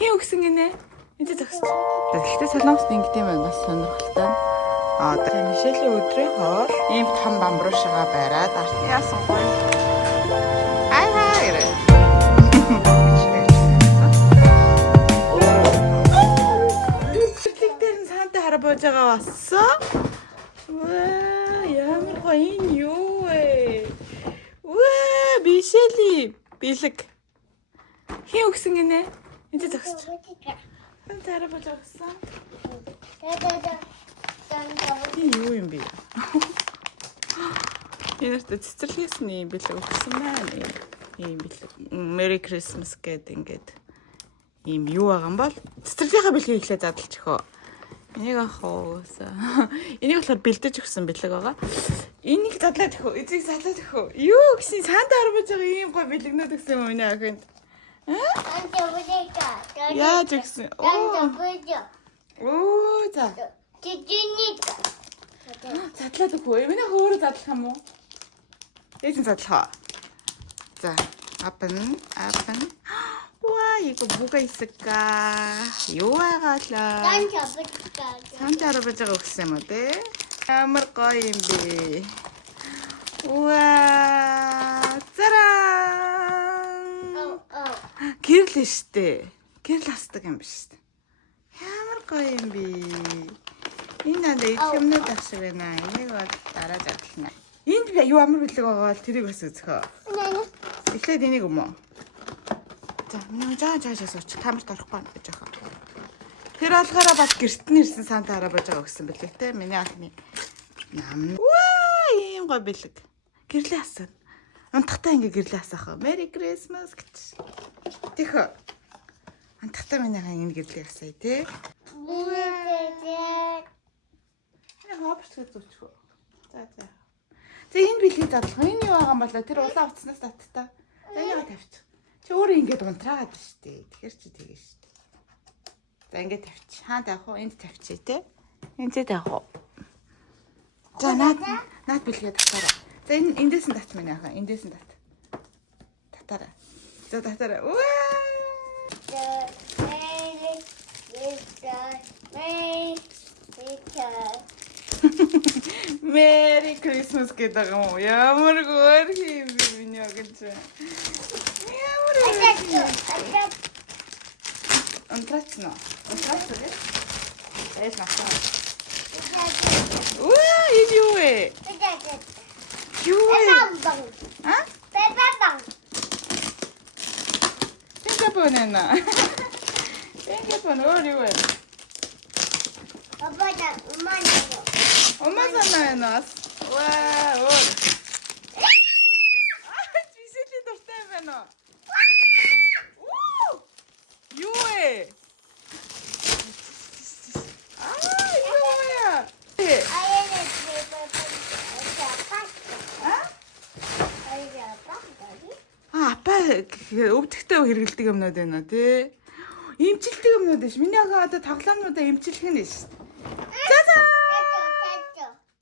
Хин өгсөн гинэ. Энд зогсож. Гэхдээ солонгост ингэдэм байна бас сонирхолтой. Одоо Мишелийн өдрийн хоол ийм том бамбуушгаа бариад артны яасан гоё. Ай. Тэрлэгтэр нь цаантай харабожгаа бассан. Ваа, ямар гоё энэ юу вэ? Ваа, Мишели бэлэг. Хин өгсөн гинэ. Энд зогсож. Хан харабожгаа бассан. Юу юм бэ? Энэт цэцэрлэгээс нь бэлэг өгсөн байна. Ийм бэлэг. Merry Christmas гэдэг ингээд ийм юу байгаа юм бол цэцэрлэгийнхаа бэлгийг ихлэ задлчих хөө. Энийг ахуусаа. Энийг болохоор бэлдэж өгсөн бэлэг байгаа. Энийг задлаад өгөө. Эзийг задлаад өгөө. Юу гэсэн цаанд харбаж байгаа ийм гоё бэлэгнүүд өгсөн юм үнэ ахынд. Яаж өгсөн? Оо за. Задлаад өгөө. Миний хөөрө задлах юм уу? Эзэн задлах. За, апэн. Ваа, 이거 뭐가 있을까? 요아가라. 산타 할아버지가 өгсөн юм уу те? Ямар гоё юм бэ? 우와, 짜란. Гэрэл штэ. Гэрэл хасдаг юм биш штэ. Ямар гоё юм бэ? Энэ надад их юмнууд авшиг байна. Энийг бол дараа задлана. Энд би юу амар бэлэг байгаа бол тэрийг бас үзэхөө. Эхлээд энийг юм уу? За, миний жаа сууч. Камерт орохгүй гэж яхаа. Тэр алгаараа бас гэрт нь ирсэн санта харабажгаа өгсөн бэлэг те. Миний анхны нам. Ваа, ийм гоё бэлэг. Гэрлээ хасан. Унтахтаа ингээ гэрлээ хасаах. Merry Christmas гэж. Тэхөө. Унтахтаа миний хан энэ гэрлээ хасая те. Хопчтой зүчхөө. За. За энэ бэлгийг задлах. Энэ юу байгаа юм болоо тэр улаан утаснаас таттай. За энийг тавьчих. Чи өөрөө ингэж унтраагаад штэ. Тэгэхэр чи тэгээ штэ. За ингэ тавьчих. Хаан таах уу? Энд тавьчих те. Энд таах уу? За наад бэлгээ татаараа. За эндээс нь тат миний ахаа. Эндээс нь тат. Татаараа. За татаараа. Merry Christmas гэдэг юм уу? Ямар гоё юм бэ миний гэж. Ямар Онтрацно. Онтрацно. Эс нахаа. Уа, энэ юу вэ? Юу вэ? А? Пеппа. Пеппа өөр юу вэ? 엄마 sana 와, өөр. Жишээлийн дуртай байна уу? Юу вэ? Юу вэ? Апа өвдөгтэй хэрэгэлдэг юмнууд байна тий. Имчилдэг юмнууд биш. Миний ага одоо тоглоомнуудаа имчилэх нь ш.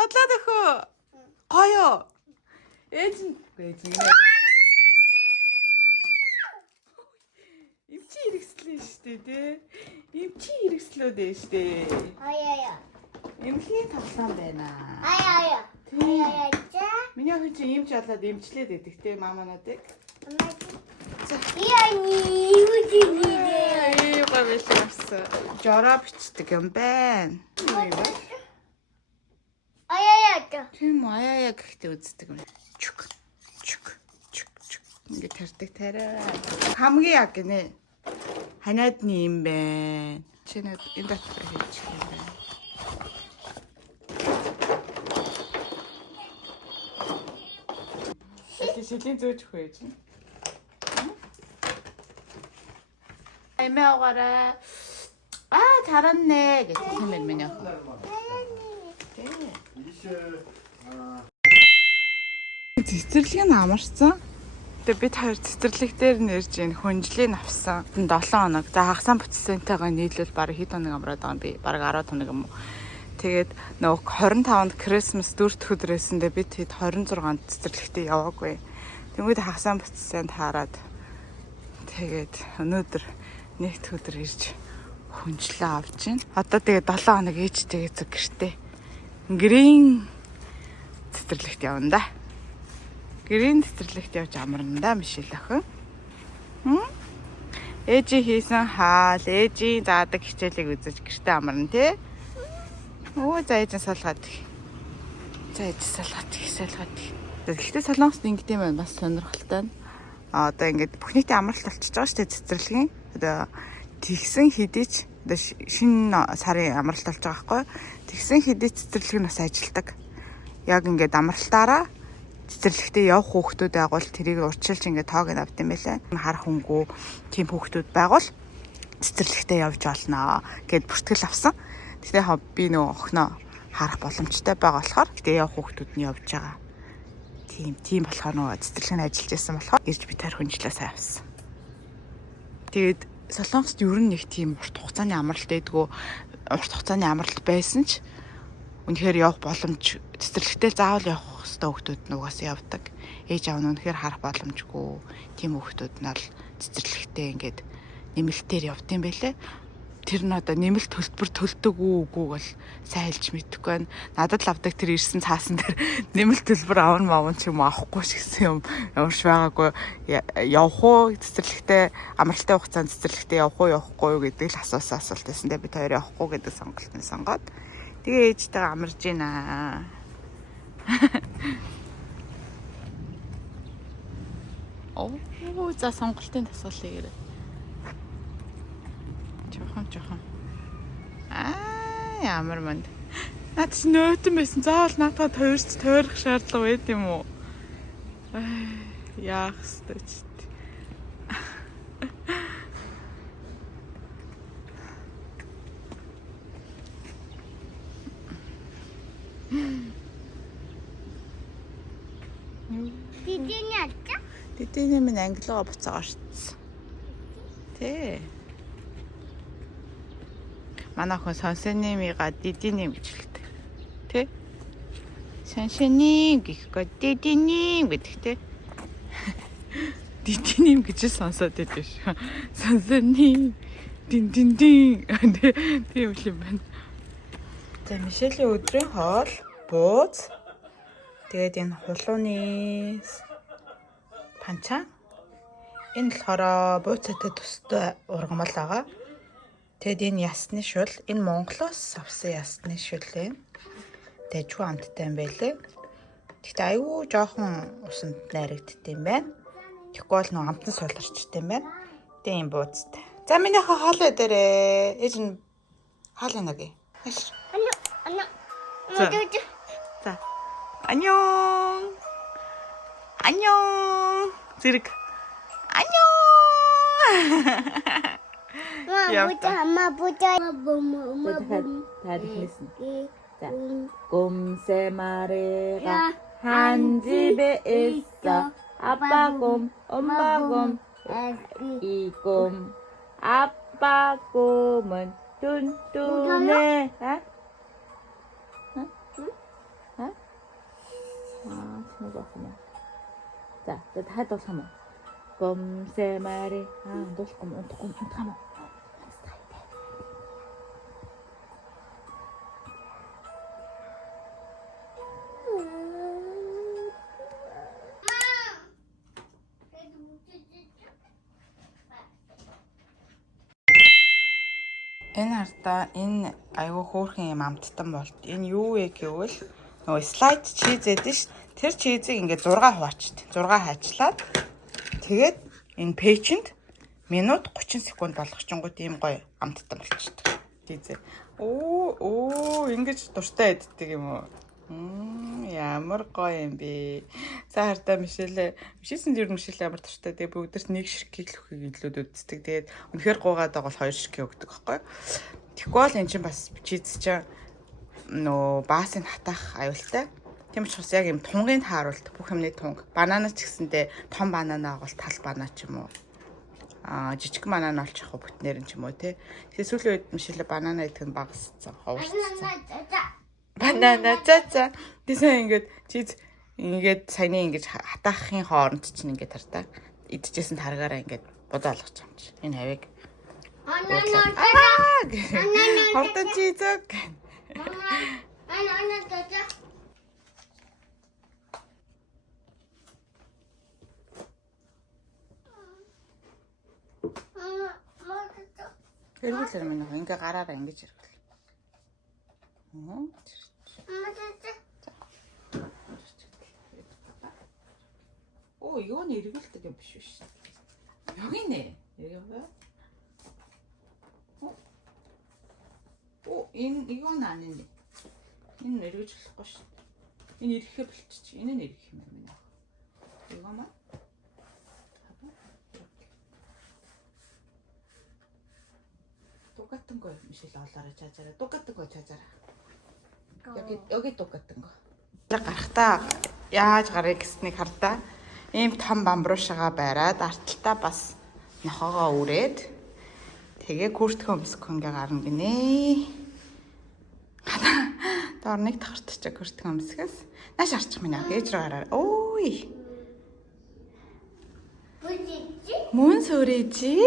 Задлаад өгөө. Гоё. Ээж нь. Имчи хэрэгслээ штэ тий. Имчи хэрэгслүүд ээ штэ. Имхний тоглоом байна. Миний охин чи имч болоод имчлээд байдаг те мамануудыг. За. Юу гавьлаасан. Жороо бичдэг юм байна. Тийм аяа гэхдээ үздэг юм. Чүк. Ингээд тардаг тараа. Хамгийн яг гинэ. Ханиадны юм байна. Чиний энэ дотор хийчих юм байна. Шилийн зөөж өгөө чинь. Эмээгаараа 잘했네 гэж хэлмээр минь яах. Цэцэрлэг нь амарсан. Тэгээ бид хоёр цэцэрлэг дээр нэрж ийн хүнжлийг авсан. 7 хоног. За хагасаа буцсантайгаа нийлүүл бараг хэд хоног амраад байгаа юм би. Бараг 10 хоног юм уу. Тэгээд нөгөө 25-нд Christmas дүүрт өдрөөсөндөө бид хэд 26-нд цэцэрлэгтээ яваагүй. Тэнгүүд хагасаа буцсанд хараад тэгээд өнөөдөр Нэгд өдөр ирж хүнчлээ авч байна. Одоо тэгээ 7 хоног ээжтэйгээ зөв гэртээ. Гэрийн цэцэрлэгт явна да. Гэрийн цэцэрлэгт явж амарна да Мишель охин. Ээжи хийсэн хаал, ээжийн заадаг хичээлийг үзэж гэртээ амарна тий. Өө за ээж салгаад. За ээж салгаад. Гэхдээ солонгост ингэдэм байна бас сонирхолтой. Одоо ингээд бүх нийтийн амралт болчихж байгаа шүү дээ цэцэрлэгийн. Одоо тэгсэн хэдийч одоо шинэ сарын амралт болж байгаа байхгүй. Тэгсэн хэдий цэцэрлэг нь бас ажилдаг. Яг ингээд амралтаараа цэцэрлэгтээ явах хүүхдүүд байгуул тэрийг урьдчилж ингээд тоог нь авд юм байлаа. Харах хөнгөө тийм хүүхдүүд байгуул цэцэрлэгтээ явж олноо гэд бүртгэл авсан. Тэгтээ би нөгөө охиноо харах боломжтой байгаа болохоор гэтээ явах хүүхдүүд нь явж байгаа. Тийм болохоор нөгөө цэцэрлэг нь ажиллаж байсан болохоор ирж би тэр хүнчлээ сайн авсан. Тэгээд Солонгост ер нь нэг тийм урт хугацааны амралт байдгүй. Урт хугацааны амралт байсан ч үнэхээр явах боломж цэцэрлэгтээ заавал явах хэрэгтэй хүүхдүүд нь угаасаа явдаг. Ээж аав нь үнэхээр харах боломжгүй. Тийм хүүхдүүд нь бол цэцэрлэгтээ ингээд нэмэлтээр явдсан байлээ. Тэр нь одоо нэмэлт төлбөр төлдөг үгүй бол сайн хэлж мэдэхгүй байна. Надад л авдаг тэр ирсэн цаасан дээр нэмэлт төлбөр авна ч юм авахгүй ч гэсэн юм ямарч байгаагүй. Явах уу цэцэрлэгтээ амралтын хугацаанд цэцэрлэгтээ явах уу явахгүй юу гэдэг л асуулт байсан. Би хоёр явахгүй гэдэг сонголтыг сонгоод тэгээ ээжтэйгээ амарж байна. Оо за сонголтын тасгалыг ирээ. Жохон. Ямар манд. Наад чи нөтөн байсан. Заавал надад тойрох шаардлага байд юм уу? Яах ёстой ч. Тэдний минь англигаа буцаагаа шатсан. Тэ. Манай хүн сонсонимыга дидиним гэж хэлдэг. Тэ? Сонсоним гэхгүй дидиним гэдэг тэ. Дидиним гэж сонсоод байдаг шүү. Сонсоним дин. Тийм л юм байна. За Мишелийн өдрийн хоол бууз. Тэгээд энэ хулууны панчаа. Энэ болохоор бууцаатай төстэй ургамал байгаа. Тэгэд энэ ясны шүл, энэ Монголоос авсан ясны шүл юм. Дэжгүй амттай юм байлээ. Гэхдээ аюу жоохон усанд найрагддаг юм байна. Тэгэхгүй бол нэг амтан суулгарчтай юм байна. Тэгээ юм бууцтай. За минийхээ хоол өдөрөө. Ээж нь хоол нэг. Хаш. За. Анён. Зэрэг. Анён. 곰 세 마리가 한 집에 있어. 아빠 곰, 엄마 곰, 이 곰. 아빠 곰은 뚠뚠해. 자, 다 넣어서 곰 세 마리. 넣을 거면 곰 가면. Энэ хартаа энэ аюу хөөрхөн юм амттан болт. Энэ юу вэ гэвэл нөгөө слайд чиз эдэн ш. Тэр чизийг ингээд 6 хуваачт. 6 хайчлаад тэгээд энэ пэйжэнд минут 30 секунд болгочингууд ийм гоё амттан болчихдог. Чизээ. Оо ингэж дуртай иддэг юм уу? Ямар гоё юм бэ. За хартаа Мишель ер нь Мишель ямар дуртай. Тэгээ бүгдэрт нэг ширхгийг л өгөхийг илүү үздэг. Тэгээд үнэхээр гуугаад байгаа бол 2 ширхэг өгдөг байхгүй. Тэгэхгүй бол эн чинь бас чиз чинь нөө баасын хатаах аюултай. Тийм учраас яг юм тунгийн тааруулт бүх юмны тунг. Банана ч гэсэндээ том банана бол тал банана ч юм уу. Жижиг банана олчих уу бүтнээр нь ч юм уу те. Тэгээ сүүлийн үед Мишель банана идэх нь багассан. Ховсцсан. Банана цаца. Тэсэн ингээд чиз ингээд саяны ингэж хатаахын хооронд чинь ингээд тартаа идчихсэн таргаараа ингээд бодоо олгож байгаа юм чи. Энэ хавийг Horton cheese. Эргүүлэр минь ингээ гараараа ингэж эргүүл. Оо, юу нэ эргүүлдэг юм биш үү? Яг нэ. Эргүүлээ. Оо, энэ юу нэ? Энэ эргэж болохгүй шүү. Энэ ирэхэ болчих. Энэ нь ирэх юм байна. Юу маа? 똑같은 거 미실 олоорой чаажаараа. 똑같은 거 чаажаараа. 여기 똑같은 거. гарахтаа яаж гарыг гэснийг хардаа. Ийм том бамбуушгаа байраад арталтаа бас нохоогоо үрээд тэгээ күртгөө өмсгөө ингээ гарна гинэ. Доор нэг тохиртчих күртгөө өмсгөөс. Нааш арчих минь ээж рүү гараа. Ой. Мөн сүрээжи.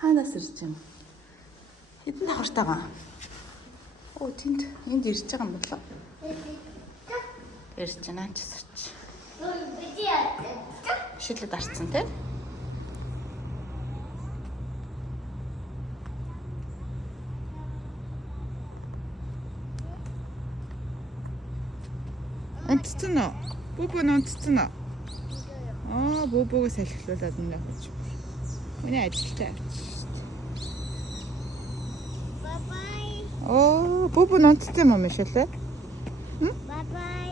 Ханаас ирж байна. Хэдэн тохиртойгоо. Оо тэнд энд ирж байгаа юм болоо. Ирж байна ч сарч. Шилэд арцсан тий. Онцсон уу? Бөбөө онцсон уу? Аа, бөбөөг салхилуулаад нэ гэж. Миний ажилтаа авчих. Оо, бөбөө онцсон юм Мишель? Bye bye.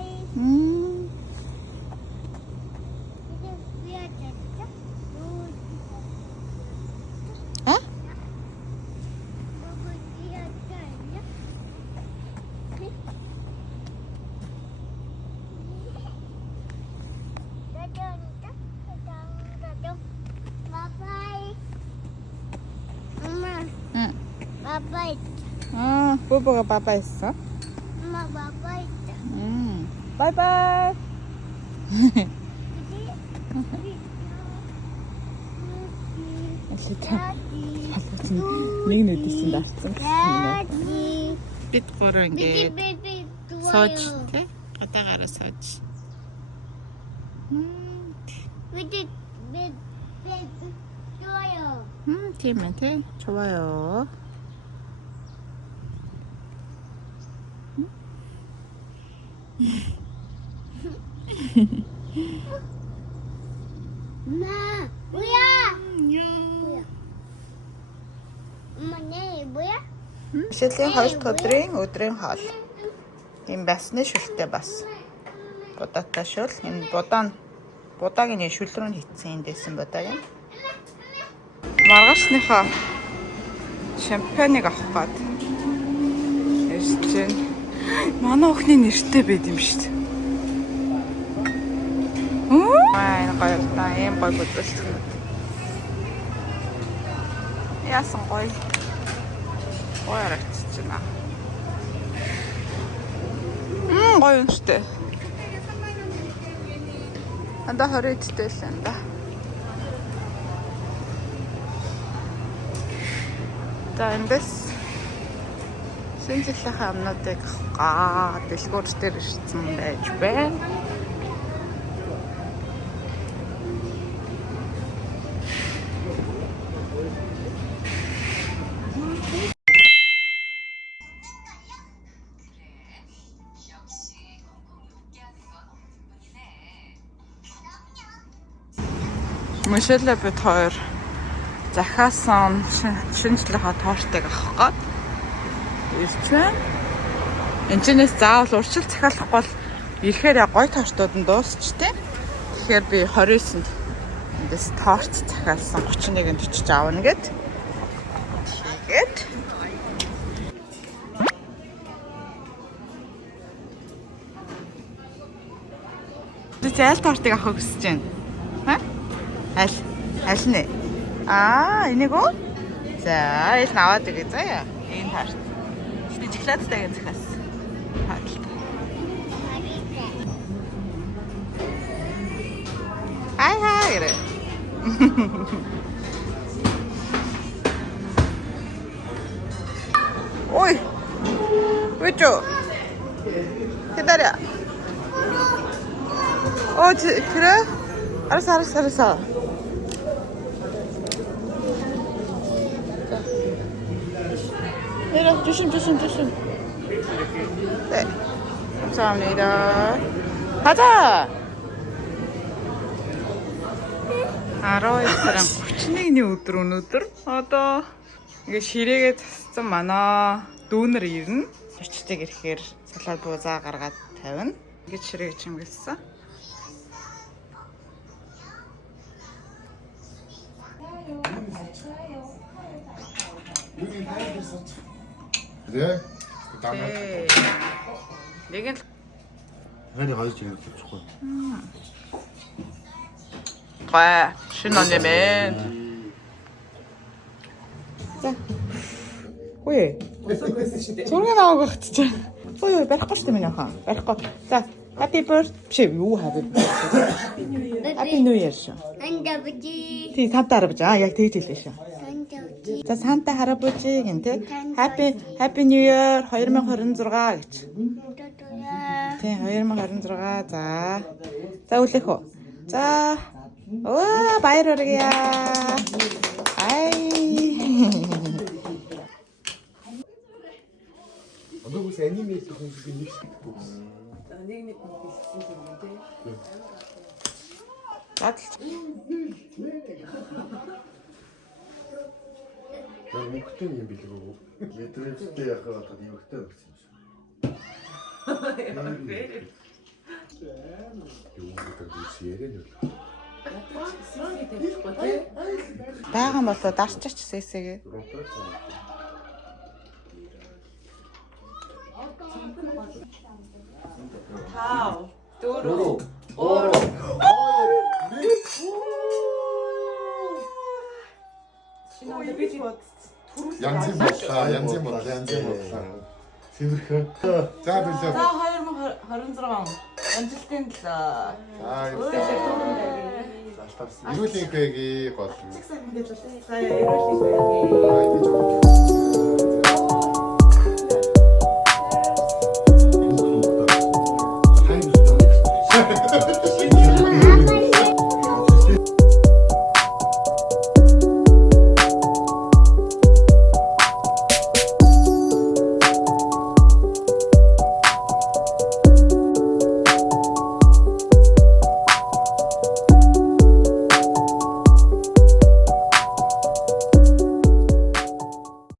바바이. 아, 뽀뽀가 바바했어? 엄마 바바이. 바이바이. Нэг нүдэсэнд арцсан гэсэн. Бид гурав ингээд сууж тий? Гадаагаараа сууж. 좋아요. тийм ээ тий. 좋아요. 엄마, 뭐야? 안녕. 엄마 내 뭐야? Мишелийн 2 өдрийн хоол. Ийм басны шүлтэй бас. Будаатай шүл. Энэ будаагийн шүл рүү хийцэн эндээсэн будаа юм. Маргаашныхаа шампаныг авах гээд ирж байна. Манай охины нэртэй байд юм шүү дээ. Энэ гоё та ийм гоё бүдэлт. Яасан гоё. Гоё харагдчихна. Гоё юм шүү дээ. Анда 20 эдтэй л энэ да. За эндээс шинжилгээний амнуудыг дэлгүүр дээр ирсэн байж байна. Мишель бид хоёр захаасан шинжилгээний тоортыг авах гээд ирж байна. Энэчнээс заавал урьдчилан захиалах бол ирэхээр гоё тоортууд нь дуусчтэй. Тэгэхээр би 29-нд эндээс торт захиалсан 31-нд очиж аавна гэд. Тэгээд зайл тортыг авах гэж байна. Ха? Аль нэ? Энийг үү? За, ил наваад өгье заяа. Энэ тарт. Шоколадтай гэж захаас. Хай гэрэ. Ой. 왼쪽. 기다려. 그래? 알았어. 내려, 조심. 네. 감사합니다. 가자! 아로이스랑 고추냉이 өдөр. Одоо ингээ ширээгээ тасцсан манай дүүнер ирнэ. Өчтэйг ирэхээр салаар буузаа гаргаад тавина. Ингээд ширээ чимгэлсэн. 네? 네. 네개 아니 가지고 이렇게 조금. 와, 신혼여행. 자. 왜? 저렇게 나온 것 같아, 진짜. 왜 барихгүй шүү дээ миний охин. Барихгүй. За, happy birthday. Юу happy birthday? Happy New Year шүү. 산타아버지. Тий, Санта харабж. Яг тэгж хэлээ шүү. 산타아버지. За, Санта харабужи гэн тий. Happy New Year 2026 гэж. 또또야. Тий, 2026. За, үлээх үү. За. Оо, баяр хүргэе. 너 무슨 애니메이션 공식이 믹스 нэг хэлсэн юм тий. 난 өнгөтэй юм билгүй. Мэдрэмжтэй яхаад хад өнгөтэй болсон юм шиг. Юу гэдэг чи яриа нь бол. Сроги тавихгүй тий. Байган болоо дарчаач сэсэгээ. Тав, дөрөв, гурав. янзын бодлаа. Сэмэрхэн. За билээ. За 2026 амжилтын төлөө. Ирүүлэнхээгийн гол. За, эрүүлээ.